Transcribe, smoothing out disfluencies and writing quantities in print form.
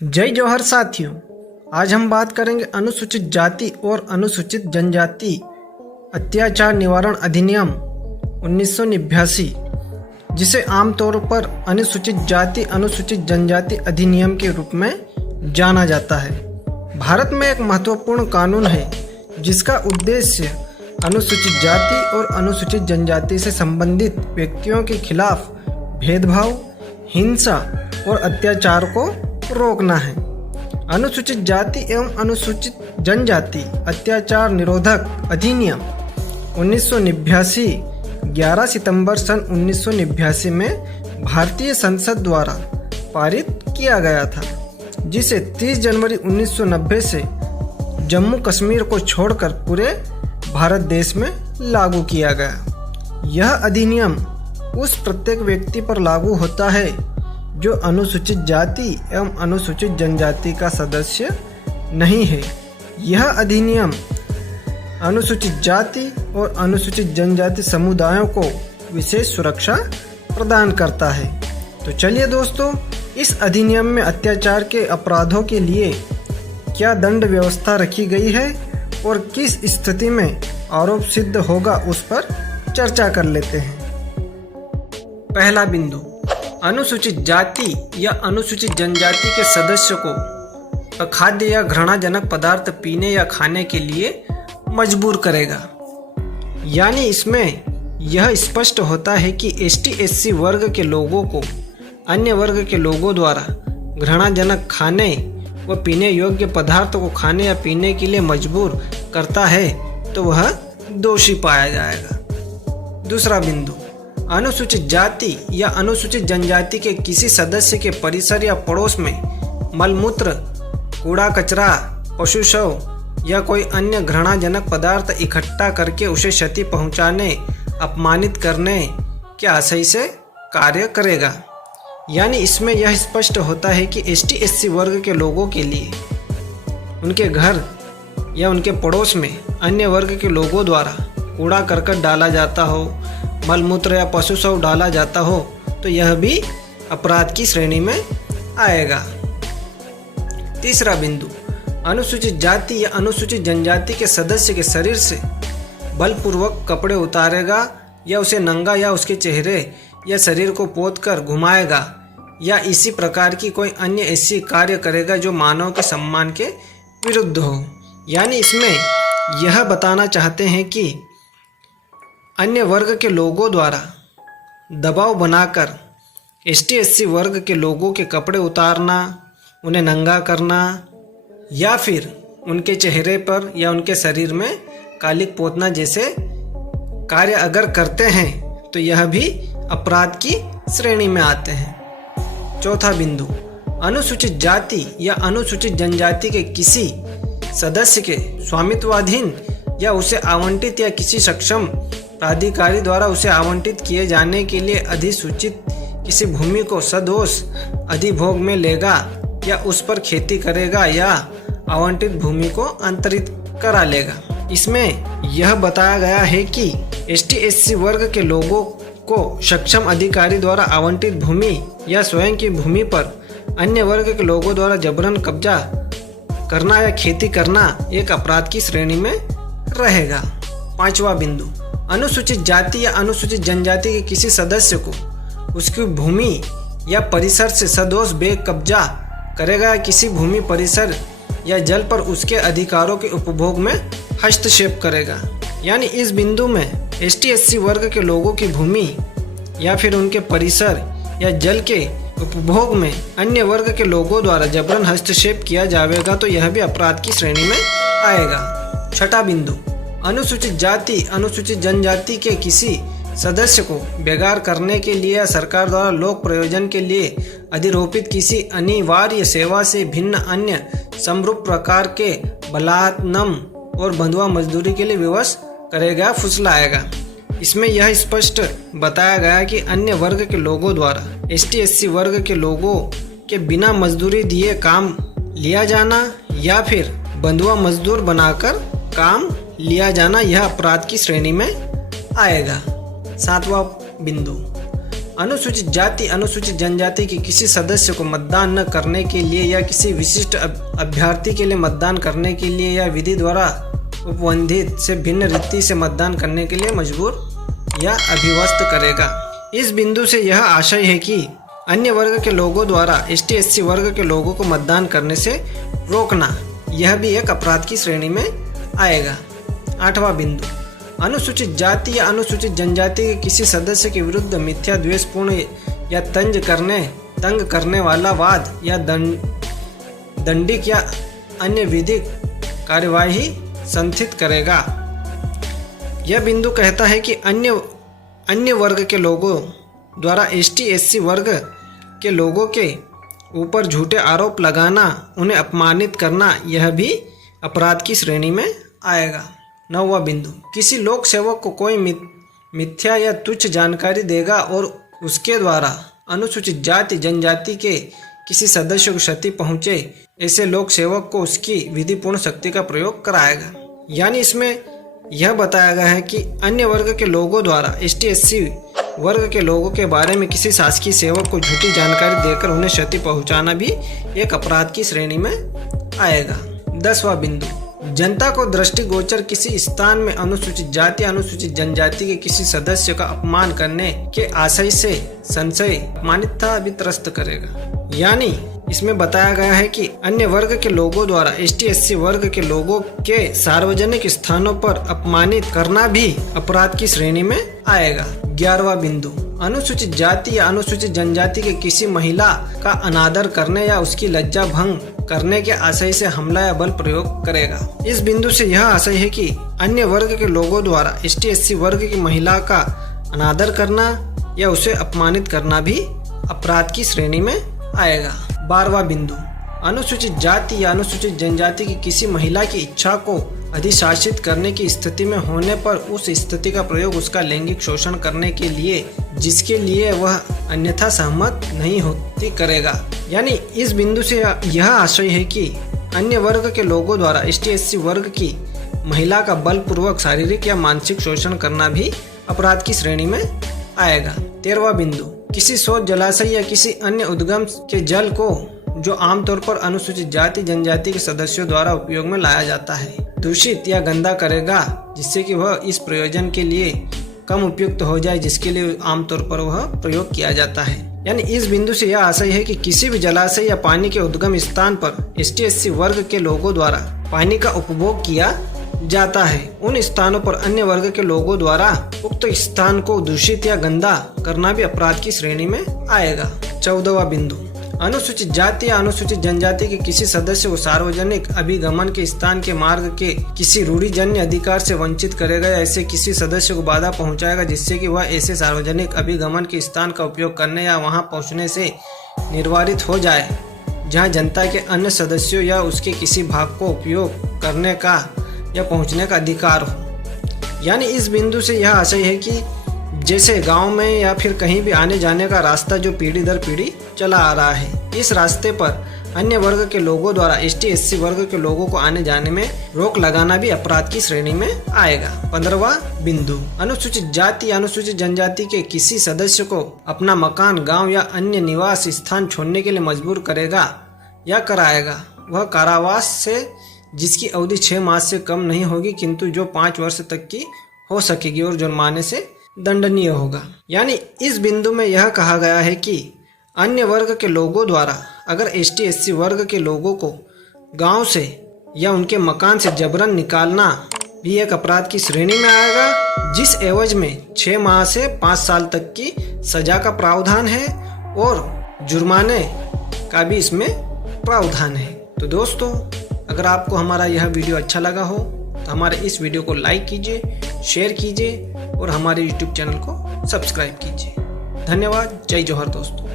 जय जौहर साथियों, आज हम बात करेंगे अनुसूचित जाति और अनुसूचित जनजाति अत्याचार निवारण अधिनियम 1989, जिसे आमतौर पर अनुसूचित जाति अनुसूचित जनजाति अधिनियम के रूप में जाना जाता है। भारत में एक महत्वपूर्ण कानून है जिसका उद्देश्य अनुसूचित जाति और अनुसूचित जनजाति से संबंधित व्यक्तियों के खिलाफ भेदभाव, हिंसा और अत्याचार को रोकना है। अनुसूचित जाति एवं अनुसूचित जनजाति अत्याचार निरोधक अधिनियम 1989 11 सितंबर सन 1989 में भारतीय संसद द्वारा पारित किया गया था, जिसे 30 जनवरी 1990 से जम्मू कश्मीर को छोड़कर पूरे भारत देश में लागू किया गया। यह अधिनियम उस प्रत्येक व्यक्ति पर लागू होता है जो अनुसूचित जाति एवं अनुसूचित जनजाति का सदस्य नहीं है। यह अधिनियम अनुसूचित जाति और अनुसूचित जनजाति समुदायों को विशेष सुरक्षा प्रदान करता है। तो चलिए दोस्तों, इस अधिनियम में अत्याचार के अपराधों के लिए क्या दंड व्यवस्था रखी गई है और किस स्थिति में आरोप सिद्ध होगा उस पर चर्चा कर लेते हैं। पहला बिंदु, अनुसूचित जाति या अनुसूचित जनजाति के सदस्य को अखाद्य या घृणाजनक पदार्थ पीने या खाने के लिए मजबूर करेगा। यानी इसमें यह स्पष्ट होता है कि ST/SC वर्ग के लोगों को अन्य वर्ग के लोगों द्वारा घृणाजनक खाने व पीने योग्य पदार्थों को खाने या पीने के लिए मजबूर करता है तो वह दोषी पाया जाएगा। दूसरा बिंदु, अनुसूचित जाति या अनुसूचित जनजाति के किसी सदस्य के परिसर या पड़ोस में मलमूत्र, कूड़ा कचरा, पशु शव या कोई अन्य घृणाजनक पदार्थ इकट्ठा करके उसे क्षति पहुंचाने, अपमानित करने के आशय से कार्य करेगा। यानी इसमें यह स्पष्ट होता है कि ST/SC वर्ग के लोगों के लिए उनके घर या उनके पड़ोस में अन्य वर्ग के लोगों द्वारा कूड़ा करकट डाला जाता हो, मलमूत्र या पशु शव डाला जाता हो तो यह भी अपराध की श्रेणी में आएगा। तीसरा बिंदु, अनुसूचित जाति या अनुसूचित जनजाति के सदस्य के शरीर से बलपूर्वक कपड़े उतारेगा या उसे नंगा या उसके चेहरे या शरीर को पोंछकर घुमाएगा या इसी प्रकार की कोई अन्य ऐसी कार्य करेगा जो मानव के सम्मान के विरुद्ध हो। यानी इसमें यह बताना चाहते हैं कि अन्य वर्ग के लोगों द्वारा दबाव बनाकर ST/SC वर्ग के लोगों के कपड़े उतारना, उन्हें नंगा करना या फिर उनके चेहरे पर या उनके शरीर में कालिक पोतना जैसे कार्य अगर करते हैं तो यह भी अपराध की श्रेणी में आते हैं। चौथा बिंदु, अनुसूचित जाति या अनुसूचित जनजाति के किसी सदस्य के स्वामित्वाधीन या उसे आवंटित या किसी सक्षम प्राधिकारी द्वारा उसे आवंटित किए जाने के लिए अधिसूचित किसी भूमि को सदोष अधिभोग में लेगा या उस पर खेती करेगा या आवंटित भूमि को अंतरित करा लेगा। इसमें यह बताया गया है कि ST/SC वर्ग के लोगों को सक्षम अधिकारी द्वारा आवंटित भूमि या स्वयं की भूमि पर अन्य वर्ग के लोगों द्वारा जबरन कब्जा करना या खेती करना एक अपराध की श्रेणी में रहेगा। पांचवा बिंदु, अनुसूचित जाति या अनुसूचित जनजाति के किसी सदस्य को उसकी भूमि या परिसर से सदोष बेकब्जा करेगा या किसी भूमि, परिसर या जल पर उसके अधिकारों के उपभोग में हस्तक्षेप करेगा। यानी इस बिंदु में ST/SC वर्ग के लोगों की भूमि या फिर उनके परिसर या जल के उपभोग में अन्य वर्ग के लोगों द्वारा जबरन हस्तक्षेप किया जाएगा तो यह भी अपराध की श्रेणी में आएगा। छठा बिंदु, अनुसूचित जाति अनुसूचित जनजाति के किसी सदस्य को बेगार करने के लिए या सरकार द्वारा लोक प्रयोजन के लिए अधिरोपित किसी अनिवार्य सेवा से भिन्न अन्य समरूप प्रकार के बलात्नम और बंधुआ मजदूरी के लिए विवश करेगा, फुसलाएगा। इसमें यह स्पष्ट बताया गया कि अन्य वर्ग के लोगों द्वारा ST/SC वर्ग के लोगों के बिना मजदूरी दिए काम लिया जाना या फिर बंधुआ मजदूर बनाकर काम लिया जाना यह अपराध की श्रेणी में आएगा। सातवां बिंदु, अनुसूचित जाति अनुसूचित जनजाति के किसी सदस्य को मतदान न करने के लिए या किसी विशिष्ट अभ्यर्थी के लिए मतदान करने के लिए या विधि द्वारा उपबंधित से भिन्न रीति से मतदान करने के लिए मजबूर या अभिवस्त करेगा। इस बिंदु से यह आशय है कि अन्य वर्ग के लोगों द्वारा ST/SC वर्ग के लोगों को मतदान करने से रोकना यह भी एक अपराध की श्रेणी में आएगा। 8वां बिंदु, अनुसूचित जाति या अनुसूचित जनजाति के किसी सदस्य के विरुद्ध मिथ्या द्वेषपूर्ण या तंग करने वाला वाद या दंडिक या अन्य विधिक कार्यवाही संस्थित करेगा। यह बिंदु कहता है कि अन्य वर्ग के लोगों द्वारा ST/SC वर्ग के लोगों के ऊपर झूठे आरोप लगाना, उन्हें अपमानित करना यह भी अपराध की श्रेणी में आएगा। 9वां बिंदु, किसी लोक सेवक को कोई मिथ्या या तुच्छ जानकारी देगा और उसके द्वारा अनुसूचित जाति जनजाति के किसी सदस्य को क्षति पहुंचे, ऐसे लोक सेवक को उसकी विधिपूर्ण शक्ति का प्रयोग कराएगा। यानी इसमें यह बताया गया है कि अन्य वर्ग के लोगों द्वारा ST/SC वर्ग के लोगों के बारे में किसी शासकीय सेवक को झूठी जानकारी देकर उन्हें क्षति पहुंचाना भी एक अपराध की श्रेणी में आएगा। 10वां बिंदु, जनता को दृष्टिगोचर किसी स्थान में अनुसूचित जाति अनुसूचित जनजाति के किसी सदस्य का अपमान करने के आशय से संशय अपमानित भी त्रस्त करेगा। यानी इसमें बताया गया है कि अन्य वर्ग के लोगों द्वारा ST/SC वर्ग के लोगों के सार्वजनिक स्थानों पर अपमानित करना भी अपराध की श्रेणी में आएगा। 11वां बिंदु, अनुसूचित जाति या अनुसूचित जनजाति के किसी महिला का अनादर करने या उसकी लज्जा भंग करने के आशय से हमला या बल प्रयोग करेगा। इस बिंदु से यह आशय है कि अन्य वर्ग के लोगों द्वारा ST/SC वर्ग की महिला का अनादर करना या उसे अपमानित करना भी अपराध की श्रेणी में आएगा। 12वां बिंदु, अनुसूचित जाति या अनुसूचित जनजाति की किसी महिला की इच्छा को अधिशासित करने की स्थिति में होने पर उस स्थिति का प्रयोग उसका लैंगिक शोषण करने के लिए जिसके लिए वह अन्यथा सहमत नहीं होती करेगा। यानी इस बिंदु से यह आशय है कि अन्य वर्ग के लोगों द्वारा ST/SC वर्ग की महिला का बलपूर्वक शारीरिक या मानसिक शोषण करना भी अपराध की श्रेणी में आएगा। 13वां बिंदु, किसी शोध जलाशय या किसी अन्य उद्गम के जल को जो आमतौर पर अनुसूचित जाति जनजाति के सदस्यों द्वारा उपयोग में लाया जाता है दूषित या गंदा करेगा, जिससे कि वह इस प्रयोजन के लिए कम उपयुक्त हो जाए जिसके लिए आमतौर पर वह प्रयोग किया जाता है। यानी इस बिंदु से यह आशय है कि किसी भी जलाशय या पानी के उद्गम स्थान पर ST/SC वर्ग के लोगों द्वारा पानी का उपभोग किया जाता है, उन स्थानों पर अन्य वर्ग के लोगों द्वारा उक्त स्थान को दूषित या गंदा करना भी अपराध की श्रेणी में आएगा। 14वां बिंदु, अनुसूचित जाति या अनुसूचित जनजाति के किसी सदस्य को सार्वजनिक अभिगमन के स्थान के मार्ग के किसी रूढ़िजन्य अधिकार से वंचित करेगा या ऐसे किसी सदस्य को बाधा पहुंचाएगा जिससे कि वह ऐसे सार्वजनिक अभिगमन के स्थान का उपयोग करने या वहां पहुंचने से निर्वारित हो जाए जहां जनता के अन्य सदस्यों या उसके किसी भाग को उपयोग करने का या पहुंचने का अधिकार हो। यानी इस बिंदु से यह आशय है कि जैसे गांव में या फिर कहीं भी आने जाने का रास्ता जो पीढ़ी दर पीढ़ी चला आ रहा है, इस रास्ते पर अन्य वर्ग के लोगों द्वारा ST/SC वर्ग के लोगों को आने जाने में रोक लगाना भी अपराध की श्रेणी में आएगा। 15वां बिंदु, अनुसूचित जाति या अनुसूचित जनजाति के किसी सदस्य को अपना मकान, गांव या अन्य निवास स्थान छोड़ने के लिए मजबूर करेगा या कराएगा, वह कारावास से जिसकी अवधि 6 मास से कम नहीं होगी किंतु जो 5 वर्ष तक की हो सकेगी और जुर्माने से दंडनीय होगा। यानी इस बिंदु में यह कहा गया है कि अन्य वर्ग के लोगों द्वारा अगर ST/SC वर्ग के लोगों को गांव से या उनके मकान से जबरन निकालना भी एक अपराध की श्रेणी में आएगा, जिस एवज में 6 माह से 5 साल तक की सजा का प्रावधान है और जुर्माने का भी इसमें प्रावधान है। तो दोस्तों, अगर आपको हमारा यह वीडियो अच्छा लगा हो तो हमारे इस वीडियो को लाइक कीजिए, शेयर कीजिए और हमारे YouTube चैनल को सब्सक्राइब कीजिए। धन्यवाद। जय जौहर दोस्तों।